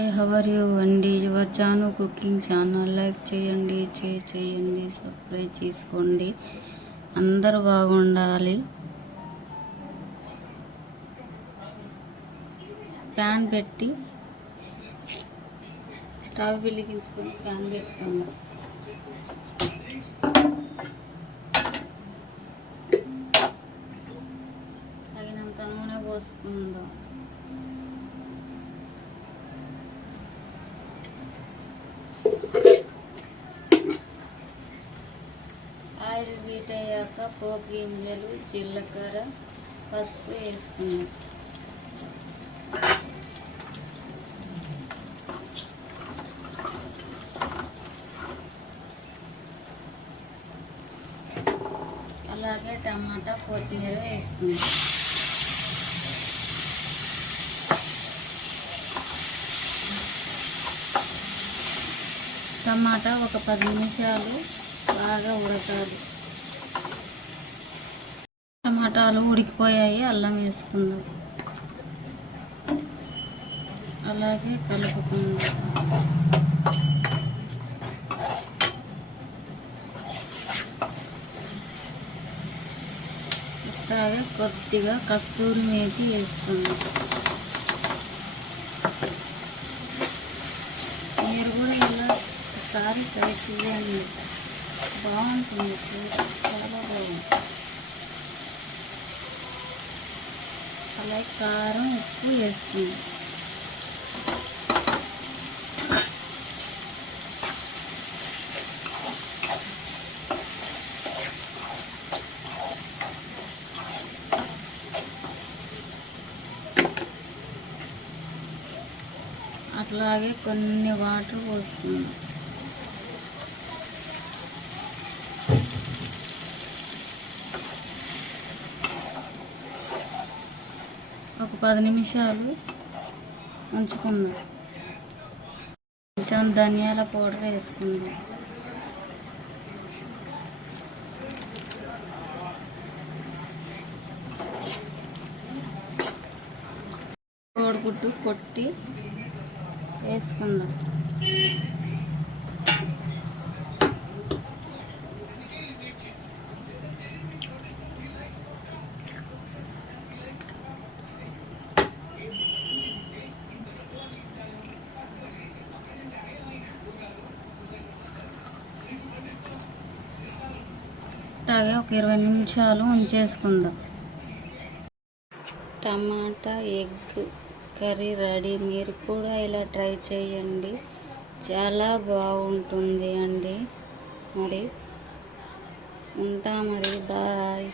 Hi how are? అండి your Chanu cooking channel. Like చేయండి share చేయండి సబ్స్క్రైబ్ చేసుకోండి. అందరూ బాగుండాలి. ప్యాన్ పెట్టి స్టవ్ వెలిగించుకొని ప్యాన్ పెట్టుకుందాం. తగినంత నూనె పోసుకుందాం. ఆయిల్ వీట్ అయ్యాక పోపు గింజలు జీలకర్ర పసుపు వేసుకున్నాం. అలాగే టమాటా కొత్తిమీర వేసుకున్నాం. టమాటా ఒక పది నిమిషాలు బాగా ఉడకాలి. టమాటాలు ఉడికిపోయాయి అల్లం వేసుకుందాం. అలాగే కలుపుకుందాం. ఇట్లాగే కొద్దిగా కస్తూరి మేతి వేసుకుందాం మీరు కూడా ఇలా ఒకసారి ట్రై చేయండి. బాగుంటుంది చాలా బాగుంది. అలాగే కారం ఉప్పు వేస్తుంది అట్లాగే కొన్ని వాటర్ పోసుకుందాం ఒక పది నిమిషాలు ఉంచుకుందాం. కొంచెం ధనియాల పౌడర్ వేసుకుందాం. కోడిగుడ్డు కొట్టి వేసుకుందాం. అలాగే ఒక ఇరవై నిమిషాలు ఉంచేసుకుందాం. Tomato egg curry ready. మీరు కూడా ఇలా ట్రై చేయండి. చాలా బాగుంటుంది అండి. మరి ఉంటా మరి బాయ్.